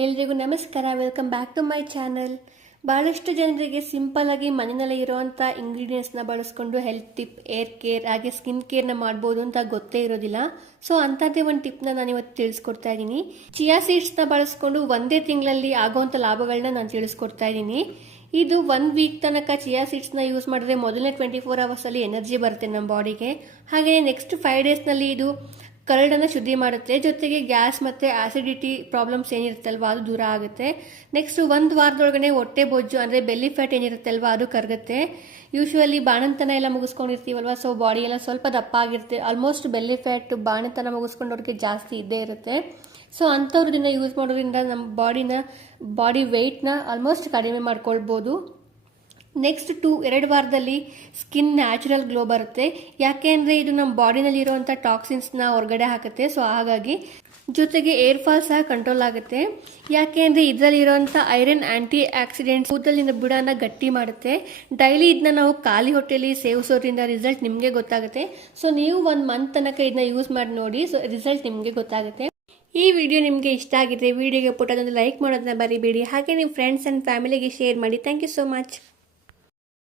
ಎಲ್ರಿಗೂ ನಮಸ್ಕಾರ. Welcome back to my channel. ಭಾಳಷ್ಟು ಜನರಿಗೆ ಸಿಂಪಲ್ ಆಗಿ ಮನೆಯಲ್ಲೇ ಇರುವಂಥ ಇಂಗ್ರೀಡಿಯೆಂಟ್ಸ್ನ ಬಳಸ್ಕೊಂಡು ಹೆಲ್ತ್ ಟಿಪ್, ಏರ್ ಕೇರ್ ಹಾಗೆ ಸ್ಕಿನ್ ಕೇರ್ನ ಮಾಡ್ಬೋದು ಅಂತ ಗೊತ್ತೇ ಇರೋದಿಲ್ಲ. ಸೊ ಅಂಥದ್ದೇ ಒಂದು ಟಿಪ್ನ ನಾನು ಇವತ್ತು ತಿಳಿಸ್ಕೊಡ್ತಾ ಇದ್ದೀನಿ. ಚಿಯಾ ಸೀಡ್ಸ್ನ ಬಳಸ್ಕೊಂಡು ಒಂದೇ ತಿಂಗಳಲ್ಲಿ ಆಗೋವಂಥ ಲಾಭಗಳನ್ನ ನಾನು ತಿಳಿಸ್ಕೊಡ್ತಾ ಇದ್ದೀನಿ. ಇದು 1 ವೀಕ್ ತನಕ ಚಿಯಾ ಸೀಡ್ಸ್ನ ಯೂಸ್ ಮಾಡಿದ್ರೆ ಮೊದಲನೇ 24 ಅವರ್ಸಲ್ಲಿ ಎನರ್ಜಿ ಬರುತ್ತೆ ನಮ್ಮ ಬಾಡಿಗೆ. ಹಾಗೆಯೇ ನೆಕ್ಸ್ಟ್ 5 ಡೇಸ್ನಲ್ಲಿ ಇದು ಕರಳನ್ನು ಶುದ್ಧಿ ಮಾಡುತ್ತೆ. ಜೊತೆಗೆ ಗ್ಯಾಸ್ ಮತ್ತು ಆಸಿಡಿಟಿ ಪ್ರಾಬ್ಲಮ್ಸ್ ಏನಿರುತ್ತಲ್ವ ಅದು ದೂರ ಆಗುತ್ತೆ. ನೆಕ್ಸ್ಟ್ 1 ವಾರದೊಳಗಡೆ ಹೊಟ್ಟೆ ಬೊಜ್ಜು ಅಂದರೆ ಬೆಲ್ಲಿ ಫ್ಯಾಟ್ ಏನಿರುತ್ತಲ್ವ ಅದು ಕರಗುತ್ತೆ. ಯೂಶ್ವಲಿ ಬಾಣಂತನ ಎಲ್ಲ ಮುಗಿಸ್ಕೊಂಡಿರ್ತೀವಲ್ವ, ಸೊ ಬಾಡಿ ಎಲ್ಲ ಸ್ವಲ್ಪ ದಪ್ಪ ಆಗಿರುತ್ತೆ. ಆಲ್ಮೋಸ್ಟ್ ಬೆಲ್ಲಿ ಫ್ಯಾಟ್ ಬಾಣಂತನ ಮುಗಿಸ್ಕೊಂಡವ್ರಿಗೆ ಜಾಸ್ತಿ ಇದ್ದೇ ಇರುತ್ತೆ. ಸೊ ಅಂಥವ್ರು ಇದನ್ನು ಯೂಸ್ ಮಾಡೋದ್ರಿಂದ ನಮ್ಮ ಬಾಡಿ ವೆಯ್ಟ್ನ ಆಲ್ಮೋಸ್ಟ್ ಕಡಿಮೆ ಮಾಡ್ಕೊಳ್ಬೋದು. ನೆಕ್ಸ್ಟ್ 2 ವಾರದಲ್ಲಿ ಸ್ಕಿನ್ ನ್ಯಾಚುರಲ್ ಗ್ಲೋ ಬರುತ್ತೆ. ಯಾಕೆ ಅಂದರೆ ಇದು ನಮ್ಮ ಬಾಡಿನಲ್ಲಿರುವಂಥ ಟಾಕ್ಸಿನ್ಸ್ನ ಹೊರಗಡೆ ಹಾಕುತ್ತೆ. ಸೊ ಹಾಗಾಗಿ ಜೊತೆಗೆ ಏರ್ ಫಾಲ್ ಸಹ ಕಂಟ್ರೋಲ್ ಆಗುತ್ತೆ. ಯಾಕೆ ಅಂದರೆ ಇದರಲ್ಲಿರುವಂಥ ಐರನ್ ಆ್ಯಂಟಿ ಆಕ್ಸಿಡೆಂಟ್ಸ್ ಕೂದಲಿನ ಬುಡನ ಗಟ್ಟಿ ಮಾಡುತ್ತೆ. ಡೈಲಿ ಇದನ್ನ ನಾವು ಖಾಲಿ ಹೊಟ್ಟೆಯಲ್ಲಿ ಸೇವಿಸೋದ್ರಿಂದ ರಿಸಲ್ಟ್ ನಿಮಗೆ ಗೊತ್ತಾಗುತ್ತೆ. ಸೊ ನೀವು 1 ಮಂತ್ ತನಕ ಇದನ್ನ ಯೂಸ್ ಮಾಡಿ ನೋಡಿ. ಸೊ ರಿಸಲ್ಟ್ ನಿಮಗೆ ಗೊತ್ತಾಗುತ್ತೆ. ಈ ವಿಡಿಯೋ ನಿಮಗೆ ಇಷ್ಟ ಆಗಿದ್ರೆ ವಿಡಿಯೋಗೆ ಪುಟ್ಟದೊಂದು ಲೈಕ್ ಮಾಡೋದನ್ನ ಮರಿಬೇಡಿ. ಹಾಗೆ ನಿಮ್ಮ ಫ್ರೆಂಡ್ಸ್ ಆ್ಯಂಡ್ ಫ್ಯಾಮಿಲಿಗೆ ಶೇರ್ ಮಾಡಿ. Thank you so much.